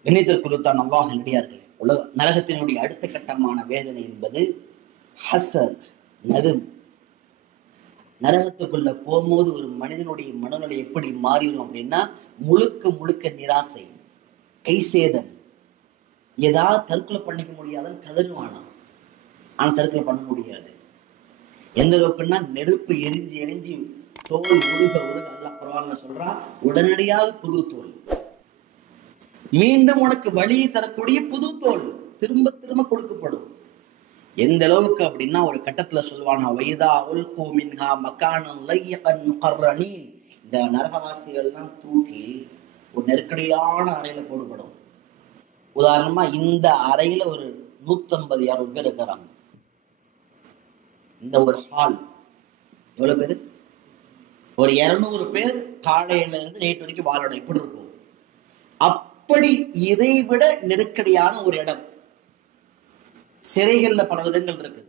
இணையத்திற்குத்தான் அல்லாஹ் நடிகார்கள். உலக நரகத்தினுடைய அடுத்த கட்டமான வேதனை என்பது ஹசத், நதும். நரகத்துக்குள்ள போகும்போது ஒரு மனிதனுடைய மனநிலை எப்படி மாறிடும் அப்படின்னா, முழுக்க முழுக்க நிராசை, கை சேதம். ஏதாவது தற்கொலை பண்ணிக்க முடியாதுன்னு கதறுவானா, ஆனா தற்கொலை பண்ண முடியாது. எந்த அளவுக்குன்னா, நெருப்பு எரிஞ்சு எரிஞ்சு தோல் உருக உருக அல்லாஹ் குர்ஆன்ல சொல்றான், உடனடியாக புது தோல், மீண்டும் உனக்கு வழியை தரக்கூடிய புது தோல் திரும்ப திரும்ப கொடுக்கப்படும். எந்த அளவுக்கு அப்படின்னா, ஒரு கட்டத்துல சொல்லுவானா, வைதா உல்கு மின்ஹா மகானன் லையகன் முகர்ரனீன். இந்த நரகவாசிகள்லாம் தூக்கி ஒரு நெருக்கடியான அறையில போடப்படும். உதாரணமா இந்த அறையில ஒரு 150-200 பேர் இருக்கிறாங்க. இந்த ஒரு ஹால் எவ்வளவு பேரு? ஒரு 200 பேர் காலையில இருந்து நைட் வரைக்கும் வாழோட எப்படி இருக்கும்? அப்படி இதை விட நெருக்கடியான ஒரு இடம். சிறைகள்ல பல விதங்கள் இருக்குது.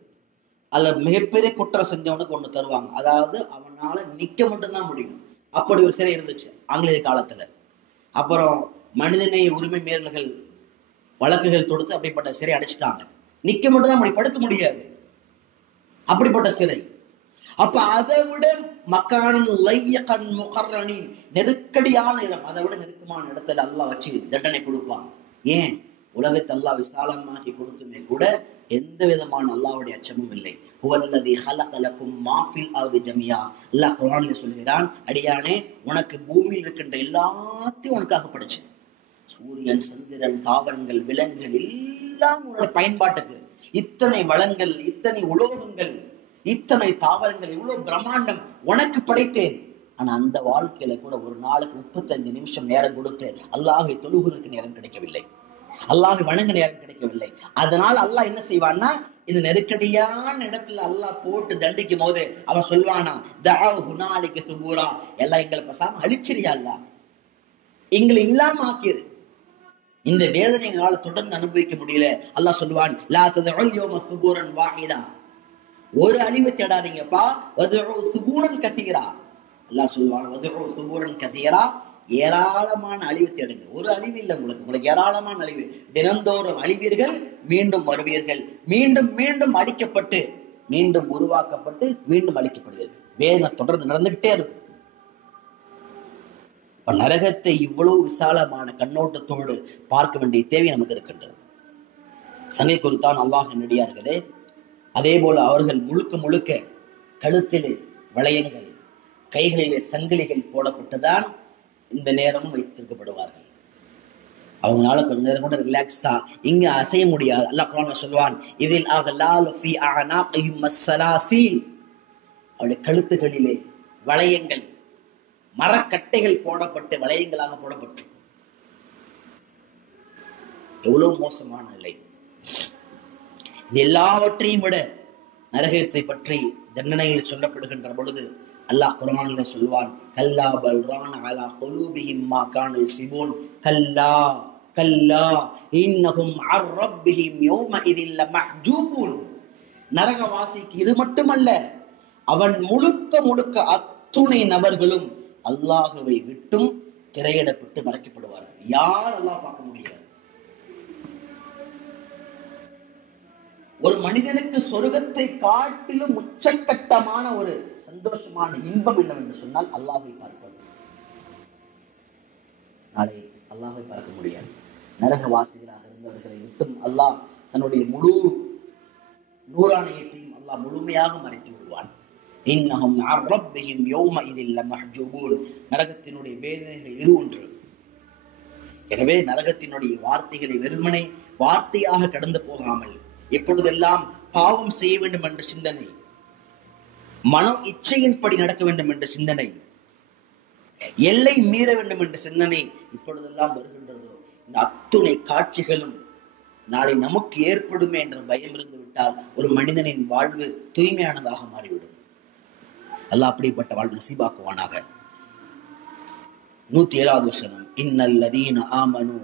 அதுல மிகப்பெரிய குற்றம் செஞ்சவனுக்கு ஒண்ணு தருவாங்க, அதாவது அவனால நிக்க மட்டும்தான் முடியும். அப்படி ஒரு சிறை இருந்துச்சு ஆங்கிலேய காலத்துல. அப்புறம் மனிதநேய உரிமை மீறல்கள் வழக்குகள் தொடுத்து அப்படிப்பட்ட சிறை அடைச்சிட்டாங்க. நிக்க மட்டும்தான் முடியும், படுக்க முடியாது. அப்படிப்பட்ட சிறை. அப்ப அதை விட மக்கானன் லையகன் முகர்ரனீன், நெருக்கடியான இடம், அதை விட நெருக்கமான இடத்துல அல்லாஹ் வச்சு தண்டனை கொடுப்பான். ஏன்? உலகத்தை அல்லாஹ் விசாலமாக்கி கொடுத்துமே கூட எந்த விதமான அல்லாஹ்வுடைய அச்சமும் இல்லை. ஹுவல்லதி ஹலகலகும் மா ஃபில் அர்தி ஜமியா. அல்லாஹ் குர்ஆனில் சொல்கிறான், அடியானே, உனக்கு பூமியில் இருக்கின்ற எல்லாத்தையும் உனக்காக படைச்சேன். சூரியன், சந்திரன், தாவரங்கள், விலங்குகள் எல்லாம் உன்னோட பயன்பாட்டுக்கு. இத்தனை வளங்கள், இத்தனை உலோகங்கள், இத்தனை தாவரங்கள், இவ்வளவு பிரம்மாண்டம் உனக்கு படைத்தேன். ஆனா அந்த வாழ்க்கையில கூட ஒரு நாளுக்கு 35 நிமிஷம் நேரம் கொடுத்து அல்லாஹ்வை தொழுவதற்கு நேரம் கிடைக்கவில்லை, அல்லாஹ் வணங்க நேரம் கிடைக்கவில்லை. அதனால அல்லாஹ் என்ன செய்வான்னா, இந்த நெருக்கடியான இடத்துல அல்லாஹ் போட்டு தண்டிக்கும் போது அவன் சொல்வானா, தஅவ் ஹுனாலிக சுபூரா, எல்லாம் எங்களை பசாம அழிச்சிரியா, அல்ல எங்களை இல்லாம ஆக்கிரு. இந்த வேதனை எங்களால தொடர்ந்து அனுபவிக்க முடியல. அல்லாஹ் சொல்லுவான், லா ததுல் யௌம சுபூரன் வாஹிதா, ஒரு அழிவை தேடாதீங்கப்பா, வதுஉ சுபூரன் கதீரா. அல்லாஹ் சொல்லுவான், வதுஉ சுபூரன் கதீரா, ஏராளமான அழிவு தேடுங்க. ஒரு அழிவு இல்லை உங்களுக்கு ஏராளமான அழிவு. தினந்தோறும் அழிவீர்கள், மீண்டும் வருவீர்கள், மீண்டும் மீண்டும் அழிக்கப்பட்டு, மீண்டும் உருவாக்கப்பட்டு, மீண்டும் அழிக்கப்படுவீர்கள். வேதனை தொடர்ந்து நடந்துகிட்டே இருக்கும். இப்ப நரகத்தை இவ்வளவு விசாலமான கண்ணோட்டத்தோடு பார்க்க வேண்டிய தேவை நமக்கு இருக்கின்றது. சங்கை குறித்தான் அல்லாஹ் நடிகார்களே. அதே போல அவர்கள் முழுக்க முழுக்க கழுத்திலே வளையங்கள், கைகளிலே சங்கிலிகள் போடப்பட்டுதான் இந்த நேரமும் வைத்திருக்கப்படுவார்கள். அவங்களால கொஞ்ச நேரம் கூட ரிலாக்ஸா இங்க அசைய முடியாது. அல்லாஹ் குர்ஆன்ல சொல்வான், இதில் அகலாலு ஃபீ அஅனாகிஹிம் அஸ்ஸலாசீல், அவருடைய கழுத்துகளிலே வளையங்கள், மரக்கட்டைகள் போடப்பட்டு வளையங்களாக போடப்பட்டு. எவ்வளவு மோசமான நிலை! இது எல்லாவற்றையும் விட நரகத்தை பற்றி தண்டனையில் சொல்லப்படுகின்ற பொழுது அல்லாஹ் குர்ஆனில் சொல்வான், கல்லா பல் ரான அலா குலூபிஹிம் மா கானூ யக்ஸிபூன், கல்லா கல்லா இன்னஹும் அர் ரப்பிஹிம் யௌமஇதில் லமஹ்ஜூபூன். நரகவாசிக்கு இது மட்டுமல்ல, அவன் முழுக்க முழுக்க அத்துணை நபர்களும் அல்லாஹுவை விட்டும் திரையிடப்பட்டு மறைக்கப்படுவார்கள். யார் அல்லாஹ் பார்க்க முடியாது. ஒரு மனிதனுக்கு சொர்க்கத்தை காட்டிலும் உச்சக்கட்டமான ஒரு சந்தோஷமான இன்பம் என்னவென்று சொன்னால் அல்லாஹ்வை பார்ப்பது. நாளை அல்லாஹ்வை பார்க்க முடியாது. நரகவாசிகளாக இருந்தவர்களை விட்டும் அல்லாஹ் தன்னுடைய முழு நூறாணியத்தையும் அல்லாஹ் முழுமையாக மறைத்து விடுவான். இன்னஹும் அன் ரப்பிஹிம் யௌமஇதில் லமஹ்ஜூபூன். நரகத்தினுடைய வேதனைகள் இது ஒன்று. எனவே நரகத்தினுடைய வார்த்தைகளை வெறுமனே வார்த்தையாக கடந்து போகாமல், எப்பொழுதெல்லாம் பாவம் செய்ய வேண்டும் என்ற சிந்தனை, மனோ இச்சையின்படி நடக்க வேண்டும் என்ற சிந்தனை, எல்லை மீற வேண்டும் என்ற சிந்தனை இப்பொழுதெல்லாம் வருகின்றதோ, இந்த அத்துணை காட்சிகளும் நாளை நமக்கு ஏற்படுமே என்ற பயம் இருந்து விட்டால் ஒரு மனிதனின் வாழ்வு தூய்மையானதாக மாறிவிடும். அல்லாஹ் அப்படிப்பட்ட வாழ்வு நசீபாக்குவானாக. 107வது வசனம், இன்னல்லதீன ஆமனு,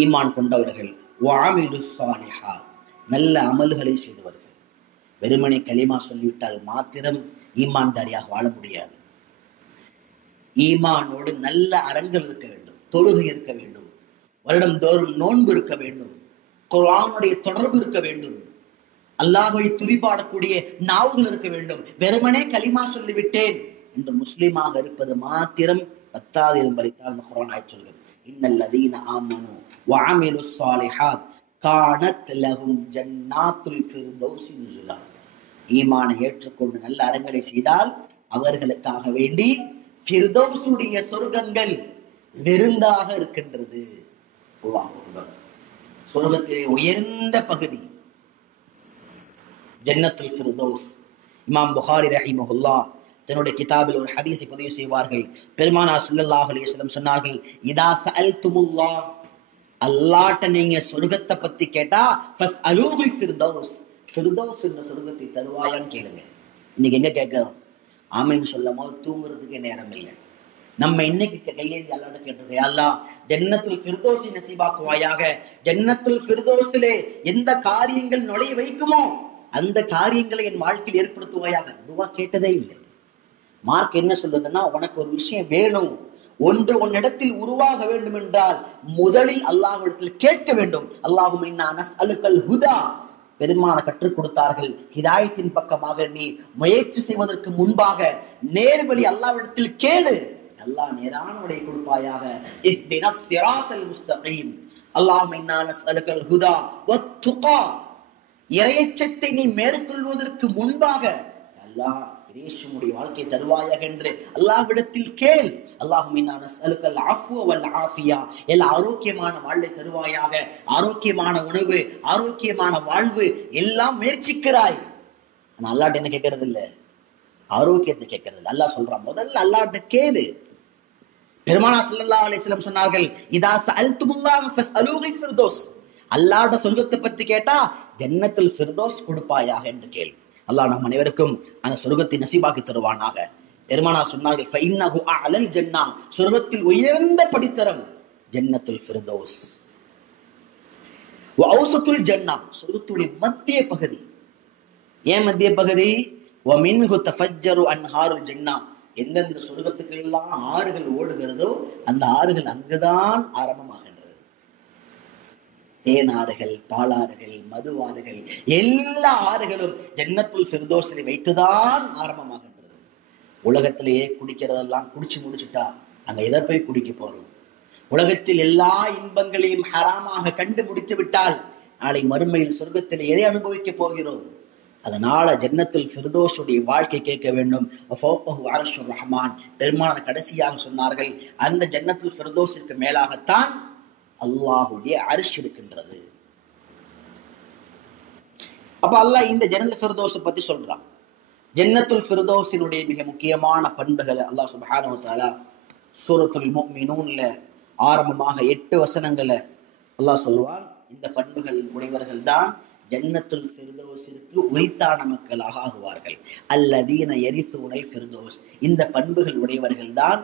ஈமான் கொண்டவர்கள், வஅமிலுஸ் ஸாலிஹாத், நல்ல அமல்களை செய்தவர்கள். வெறுமனே கலிமா சொல்லிவிட்டால் மாத்திரம் ஈமான்தாரியாக வாழ முடியாது. ஈமானோடு நல்ல அறங்கள் இருக்க வேண்டும், தொழுகை இருக்க வேண்டும், வருடம் தோறும் நோன்பு இருக்க வேண்டும், குர்ஆனுடைய தொடர்பு இருக்க வேண்டும், அல்லாஹ்வை துதிபாடக்கூடிய நாவுகள் இருக்க வேண்டும். வெறுமனே கலிமா சொல்லிவிட்டேன் என்று முஸ்லிமாக இருப்பது மாத்திரம் பத்தாது என்பதைத்தான் குர்ஆன் ஆயத் சொல்கிறது. இன்னல்லதீன ஆமனு வஅமிலுஸ் ஸாலிஹாத் கானத் லஹும் ஜன்னாத்துல் ஃபிர்தௌஸி நுஸுலா. ஈமானை ஏற்றுக்கொண்டு நல்ல அறங்களை செய்தால் அவர்களுக்காக வேண்டி ஃபிர்தௌஸுடைய சொர்க்கங்கள் விருந்தாக இருக்கின்றது. அல்லாஹ் அக்பர். சொர்க்கத்திலே உயர்ந்த பகுதி ஜன்னத்துல் ஃபிர்தௌஸ். இமாம் புகாரி ரஹிமஹுல்லாஹ் தன்னுடைய கிதாபில் ஒரு ஹதீஸை பதிவு செய்வார்கள். பெருமானார் ஸல்லல்லாஹு அலைஹி வஸல்லம் சொன்னார்கள், இதா சஅல்துமுல்லாஹ், அல்லாஹ்ட்ட நீங்க சொர்க்கத்தை பத்தி கேட்டா ஃபஸ்அலூபில் ஃபிர்தௌஸ், ஃபிர்தௌஸ் என்ற சொர்க்கத்தை தருவாயான்னு கேளுங்க. இன்னைக்கு எங்க கேட்கிறோம்? ஆமீன் சொல்லும் போது தூங்குறதுக்கு நேரம் இல்லை. நம்ம இன்னைக்கு கையேந்தி அல்லாஹ்ட்ட கேட்டிருக்கோம், அல்லாஹ் ஜன்னத்துல் ஃபிர்தௌஸை நசீபாக்குவாயாக. ஜன்னத்துல் ஃபிர்தௌஸிலே எந்த காரியங்கள் நுழைய வைக்குமோ அந்த காரியங்களை என் வாழ்க்கையில் ஏற்படுத்துவாயாக. துவா கேட்டதே இல்லை. மார்க் என்ன சொல்றதுன்னா, உனக்கு ஒரு விஷயம் வேணும், ஒன்று உன்னிடத்தில் உருவாக வேண்டும் என்றால் முதலில் அல்லாஹ்விடத்தில் கேட்க வேண்டும். அல்லாஹும்ம இன்னா நஸ்அலுக்கல் ஹுதா. பெருமான கற்றுக் கொடுத்தார்கள், ஹிதாயத்தின் பக்கமாக நீ முயற்சி செய்வதற்கு முன்பாக நேர்வழி அல்லாஹ்விடத்தில் கேளு, அல்லாஹ் நேரான வழியை கொடுப்பாயாக. இஹ்தினஸ் ஸிராத்தல் முஸ்தகீம். அல்லாஹும்ம இன்னா நஸ்அலுக்கல் ஹுதா வத்துகா. இறையச்சத்தை நீ மேற்கொள்வதற்கு முன்பாக அல்லாஹ் பிரேஷமுடைய வாழ்க்கை தருவாயாக என்று அல்லாஹ்விடத்தில் கேள். அல்லாஹும்ம இன்னா நஸ்அலுக்கல் அஃப்வ வல் ஆஃபியா. எல்லா ஆரோக்கியமான வாழ்வை தருவாயாக. ஆரோக்கியமான உணவு, ஆரோக்கியமான வாழ்வு எல்லாம் முயற்சிக்கிறாய். ஆனா அல்லாஹ்ட்ட என்ன கேட்கறது இல்லை, ஆரோக்கியத்தை கேட்கறது இல்லை. அல்லாஹ் சொல்றான், முதல்ல அல்லாஹ்ட்ட கேளு. பெருமானார் ஸல்லல்லாஹு அலைஹி வஸல்லம் சொன்னார்கள், இதா சஅல்துமுல்லாஹ ஃபஸ்அலூஹில் ஃபிர்தௌஸ். அல்லாஹ்ட்ட சொர்க்கத்தை பத்தி கேட்டா ஜன்னத்துல் ஃபிர்தௌஸ் கொடுப்பாயாக என்று கேள். அல்லாஹ் நம் அனைவருக்கும் அந்த சொர்க்கத்தை நசீபாக்கி தருவானாக. பெருமானார் சொன்னார்கள், ஃபஇன்னஹு அலல் ஜன்னா, சொர்க்கத்தில் உயர்ந்த படித்தரம் ஜன்னத்துல் ஃபிர்தௌஸ். வ அவ்ஸத்துல் ஜன்னா, சொர்க்கத்துடைய மத்திய பகுதி. ஏன் மத்திய பகுதி? வ மின்ஹு தஃபஜ்ஜரு அன்ஹாருல் ஜன்னா. எந்தெந்த சொர்க்கத்துக்கு எல்லாம் ஆறுகள் ஓடுகிறதோ அந்த ஆறுகள் அங்குதான் ஆரம்பமாகின்றது. தேனாறுகள், பாலாறுகள், மதுவாறுகள், எல்லா ஆறுகளும் ஜன்னத்துல் ஃபிர்தௌஸில் வைத்துதான் ஆரம்பமாகின்றது. உலகத்திலேயே குடிக்கிறதெல்லாம் குடிச்சு முடிச்சுட்டா அங்க எதை போய் குடிக்க போறோம்? உலகத்தில் எல்லா இன்பங்களையும் ஹராமாக கண்டு முடித்து விட்டால் நாளை மறுமையில் சொர்க்கத்தில் எதை அனுபவிக்க போகிறோம்? அதனால ஜன்னத்துல் ஃபிர்தௌஸுடைய வாழ்க்கை கேட்க வேண்டும். ஃபௌகஹு அர்ஷுர் ரஹ்மான். பெருமானார் கடைசியாக சொன்னார்கள், அந்த ஜன்னத்துல் ஃபிர்தௌஸிற்கு மேலாகத்தான் அல்லாஹுடைய அர்ஷ் இருக்கின்றது. அப்ப அல்லாஹ் இந்த ஜன்னத்துல் ஃபிர்தௌஸை பத்தி சொல்றான். ஜன்னத்துல் ஃபிர்தௌஸினுடைய மிக முக்கியமான பண்புகளை அல்லாஹ் சுப்ஹானஹு வ தஆலா சூரத்துல் முஃமினூன்ல ஆரம்பமாக 8 வசனங்களை அல்லாஹ் சொல்வான். இந்த பண்புகள் உடையவர்கள் தான் ஜன்னத்துல் ஃபிர்தௌஸிற்கு உரித்தான மக்களாக ஆகுவார்கள். அல்லதீன யரிஸூனல் ஃபிர்தௌஸ். இந்த பண்புகள் உடையவர்கள் தான்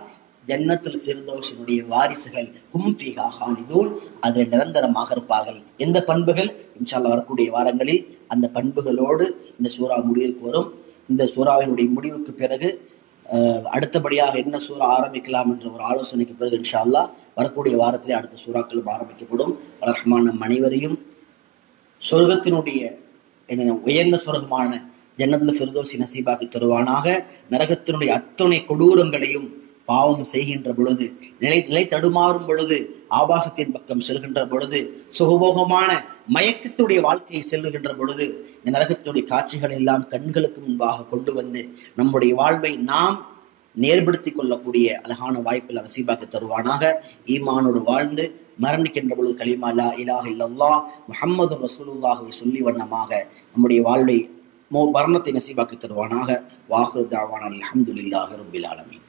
ஜன்னத்துல் ஃபிர்தௌஸினுடைய வாரிசுகள். ஹும் ஃபீஹா ஹாலிதூன். அதில் நிரந்தரமாக இருப்பார்கள். எந்த பண்புகள்? இன்ஷா அல்லாஹ் வரக்கூடிய வாரங்களில் அந்த பண்புகளோடு இந்த சூரா முடிவுக்கு வரும். இந்த சூறாவினுடைய முடிவுக்கு பிறகு அடுத்தபடியாக என்ன சூறா ஆரம்பிக்கலாம் என்ற ஒரு ஆலோசனைக்கு பிறகு இன்ஷா அல்லாஹ் வரக்கூடிய வாரத்திலே அடுத்த சூறாக்களும் ஆரம்பிக்கப்படும். ரஹ்மான் நம் அனைவரையும் சொர்க்கத்தினுடைய உயர்ந்த சொர்க்கமான ஜன்னத்துல் ஃபிர்தௌஸி நசீபாக்கி தருவானாக. நரகத்தினுடைய அத்தனை கொடூரங்களையும் பாவம் செய்கின்ற பொழுது, நிலை தடுமாறும் பொழுது, ஆபாசத்தின் பக்கம் செல்கின்ற பொழுது, சுகபோகமான மயக்கத்துடைய வாழ்க்கையை செல்லுகின்ற பொழுது, இந்த நரகத்துடைய காட்சிகளை எல்லாம் கண்களுக்கு முன்பாக கொண்டு வந்து நம்முடைய வாழ்வை நாம் நேர்படுத்தி கொள்ளக்கூடிய அழகான வாய்ப்பில் நசீபாக்கி தருவானாக. ஈமானோடு வாழ்ந்து மரணிக்கின்ற பொழுது கலிமா லா இலாஹ இல்லல்லாஹ் முஹம்மது ரசூலுல்லாஹை சொல்லி வண்ணமாக நம்முடைய வாழ்வை மரணத்தை நசீபாக்கி தருவானாக. வாஹிரு தஅவானா அல்ஹம்துலில்லாஹி ரப்பில் ஆலமீன்.